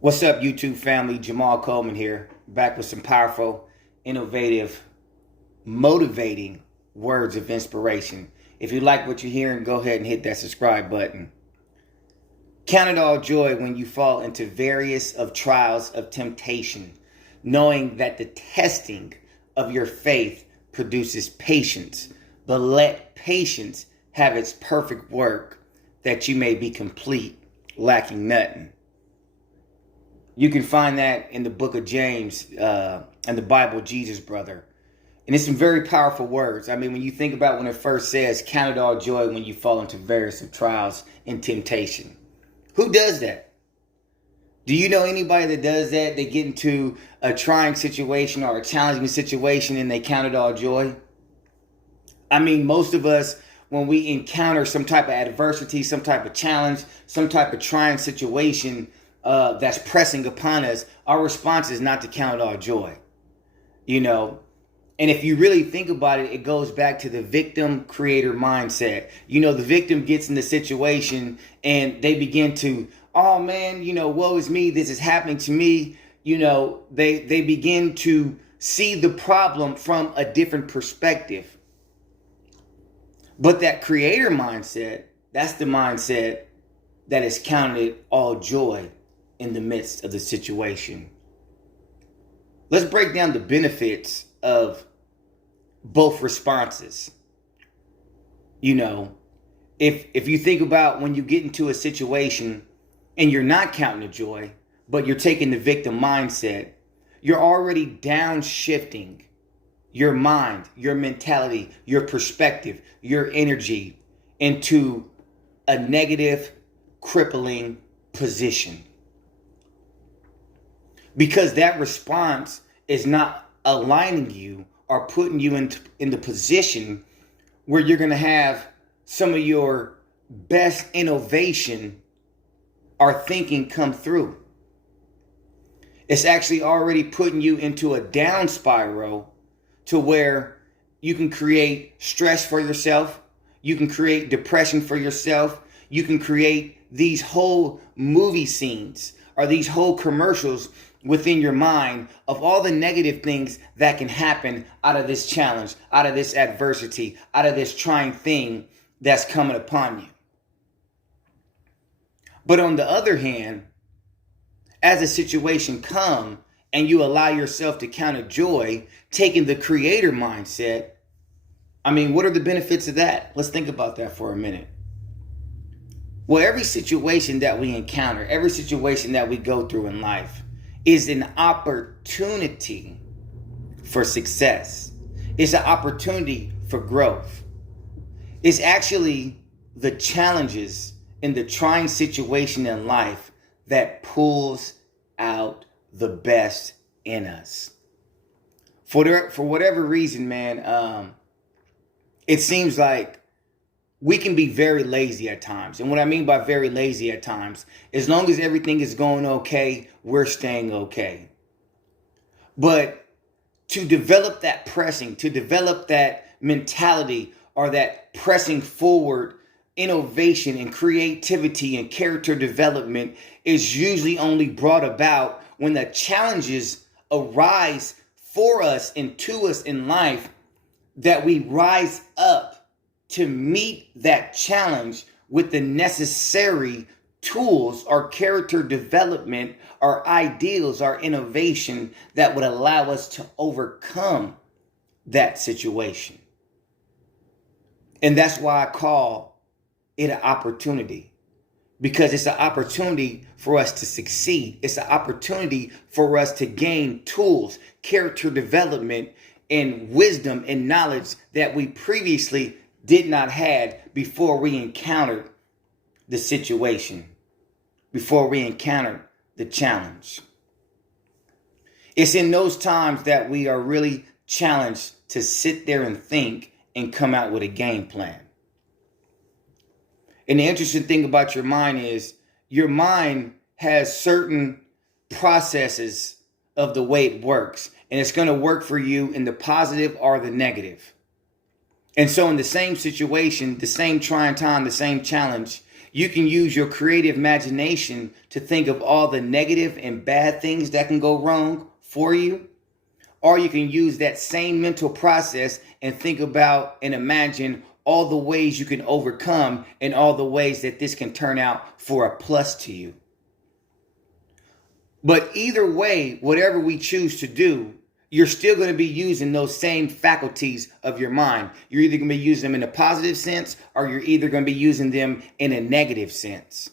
What's up, YouTube family? Jamal Coleman here, back with some powerful, innovative, motivating words of inspiration. If you like what you're hearing, go ahead and hit that subscribe button. Count it all joy when you fall into various of trials of temptation, knowing that the testing of your faith produces patience, but let patience have its perfect work, that you may be complete, lacking nothing. You can find that in the book of James and the Bible, Jesus, brother. And it's some very powerful words. I mean, when you think about when it first says, count it all joy when you fall into various of trials and temptation. Who does that? Do you know anybody that does that? They get into a trying situation or a challenging situation and they count it all joy. I mean, most of us, when we encounter some type of adversity, some type of challenge, some type of trying situation, that's pressing upon us, our response is not to count it all joy, you know. And if you really think about it, it goes back to the victim creator mindset. You know, the victim gets in the situation and they begin to, oh man, you know, woe is me, this is happening to me. You know, they begin to see the problem from a different perspective. But that creator mindset, that's the mindset that is counted all joy in the midst of the situation. Let's break down the benefits of both responses. You know, if you think about when you get into a situation and you're not counting the joy, but you're taking the victim mindset, you're already downshifting your mind, your mentality, your perspective, your energy into a negative, crippling position. Because that response is not aligning you or putting you in the position where you're going to have some of your best innovation or thinking come through. It's actually already putting you into a down spiral to where you can create stress for yourself. You can create depression for yourself. You can create these whole movie scenes or these whole commercials within your mind of all the negative things that can happen out of this challenge, out of this adversity, out of this trying thing that's coming upon you. But on the other hand, as a situation comes and you allow yourself to count it joy, taking the creator mindset, I mean, what are the benefits of that? Let's think about that for a minute. Well, every situation that we encounter, every situation that we go through in life is an opportunity for success. It's an opportunity for growth. It's actually the challenges in the trying situation in life that pulls out the best in us. For whatever reason, man, it seems like we can be very lazy at times. And what I mean by very lazy at times, as long as everything is going okay, we're staying okay. But to develop that pressing, to develop that mentality or that pressing forward innovation and creativity and character development is usually only brought about when the challenges arise for us and to us in life, that we rise up to meet that challenge with the necessary tools or character development or ideals or innovation that would allow us to overcome that situation. And that's why I call it an opportunity, because it's an opportunity for us to succeed. It's an opportunity for us to gain tools, character development, and wisdom and knowledge that we previously did not have before we encountered the situation, before we encountered the challenge. It's in those times that we are really challenged to sit there and think and come out with a game plan. And the interesting thing about your mind is your mind has certain processes of the way it works, and it's going to work for you in the positive or the negative. And so in the same situation, the same trying time, the same challenge, You can use your creative imagination to think of all the negative and bad things that can go wrong for you. Or you can use that same mental process and think about and imagine all the ways you can overcome and all the ways that this can turn out for a plus to you. But either way, whatever we choose to do, you're still going to be using those same faculties of your mind. You're either going to be using them in a positive sense, or you're either going to be using them in a negative sense.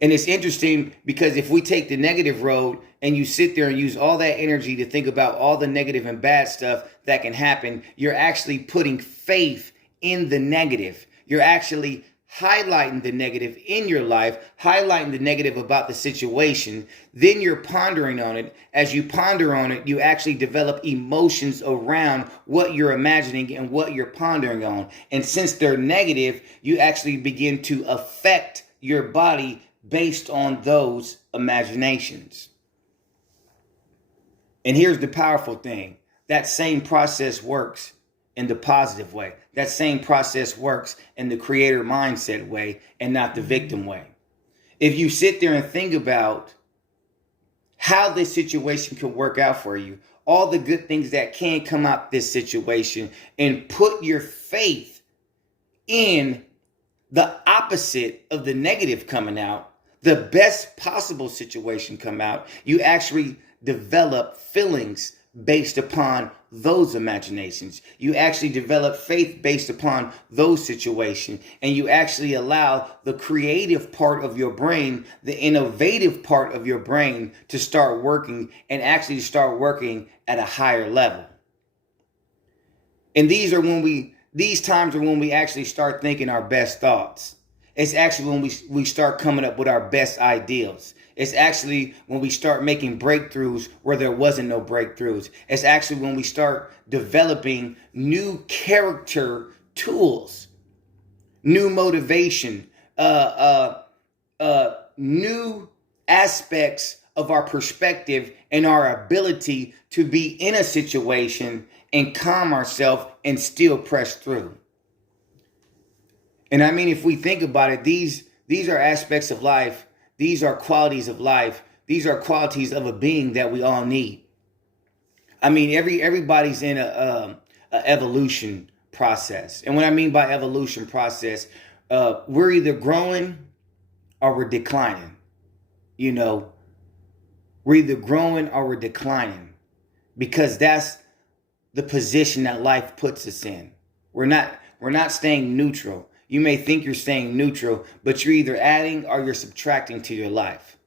And it's interesting because if we take the negative road and you sit there and use all that energy to think about all the negative and bad stuff that can happen, you're actually putting faith in the negative. You're actually highlighting the negative in your life, highlighting the negative about the situation. Then you're pondering on it. As you ponder on it, you actually develop emotions around what you're imagining and what you're pondering on. And since they're negative, you actually begin to affect your body based on those imaginations. And here's the powerful thing. That same process works in the positive way. That same process works in the creator mindset way and not the victim way. If you sit there and think about how this situation can work out for you, all the good things that can come out this situation, and put your faith in the opposite of the negative coming out, the best possible situation come out, you actually develop feelings based upon those imaginations. You actually develop faith based upon those situations. And you actually allow the creative part of your brain, the innovative part of your brain to start working and actually start working at a higher level. And these times are when we actually start thinking our best thoughts. It's actually when we start coming up with our best ideals. It's actually when we start making breakthroughs where there wasn't no breakthroughs. It's actually when we start developing new character tools, new motivation, new aspects of our perspective and our ability to be in a situation and calm ourselves and still press through. And I mean, if we think about it, these are aspects of life. These are qualities of life. These are qualities of a being that we all need. I mean, everybody's in a evolution process. And what I mean by evolution process, we're either growing or we're declining. You know, we're either growing or we're declining, because that's the position that life puts us in. We're not staying neutral. You may think you're staying neutral, but you're either adding or you're subtracting to your life.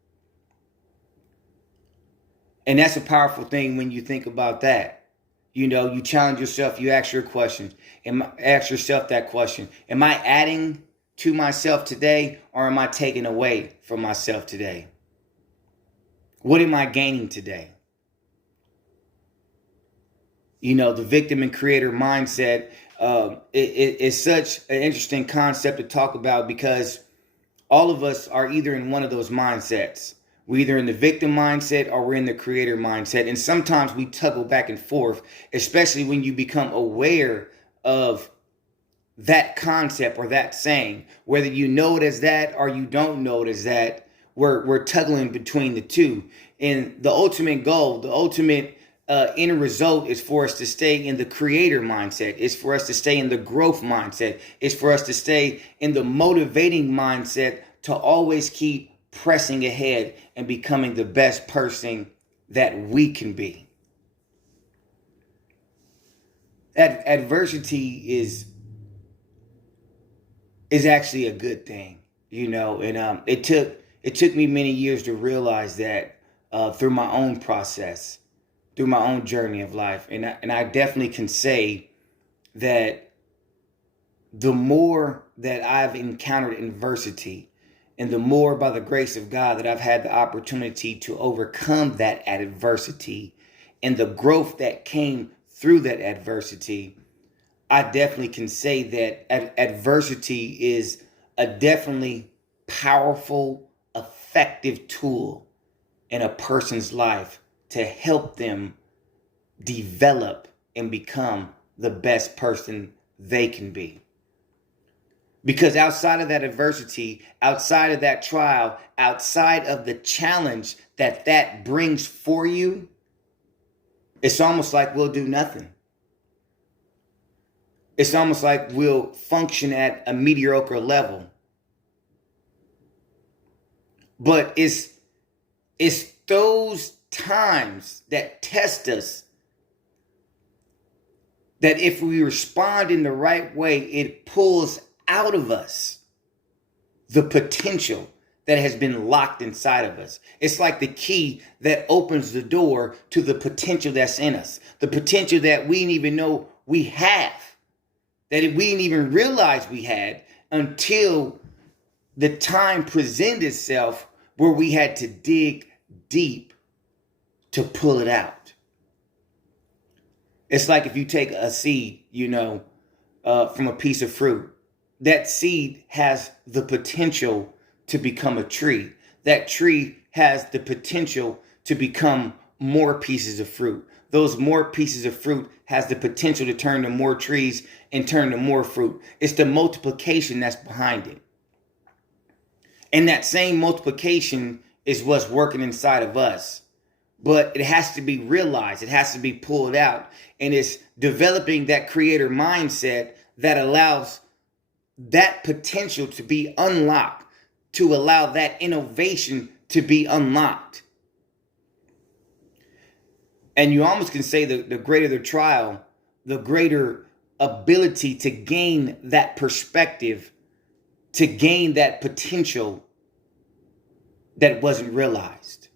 And that's a powerful thing when you think about that. You know, you challenge yourself, you ask yourself that question. Am I adding to myself today, or am I taking away from myself today? What am I gaining today? You know, the victim and creator mindset is such an interesting concept to talk about, because all of us are either in one of those mindsets. We're either in the victim mindset or we're in the creator mindset. And sometimes we toggle back and forth, especially when you become aware of that concept or that saying. Whether you know it as that or you don't know it as that, we're tuggling between the two. And the ultimate goal, the ultimate end result is for us to stay in the creator mindset. It's for us to stay in the growth mindset. It's for us to stay in the motivating mindset to always keep pressing ahead and becoming the best person that we can be. Adversity is actually a good thing, you know, and it took me many years to realize that through my own process, through my own journey of life. And I definitely can say that the more that I've encountered adversity, and the more by the grace of God that I've had the opportunity to overcome that adversity and the growth that came through that adversity, I definitely can say that adversity is a definitely powerful, effective tool in a person's life to help them develop and become the best person they can be. Because outside of that adversity, outside of that trial, outside of the challenge that brings for you, it's almost like we'll do nothing. It's almost like we'll function at a mediocre level. But it's those times that test us that if we respond in the right way, it pulls out of us the potential that has been locked inside of us. It's like the key that opens the door to the potential that's in us, the potential that we didn't even know we have, that we didn't even realize we had until the time presented itself where we had to dig deep to pull it out. It's like if you take a seed, from a piece of fruit, that seed has the potential to become a tree. That tree has the potential to become more pieces of fruit. Those more pieces of fruit has the potential to turn to more trees and turn to more fruit. It's the multiplication that's behind it. And that same multiplication is what's working inside of us. But it has to be realized. It has to be pulled out. And it's developing that creator mindset that allows that potential to be unlocked, to allow that innovation to be unlocked. And you almost can say the greater the trial, the greater ability to gain that perspective, to gain that potential that wasn't realized.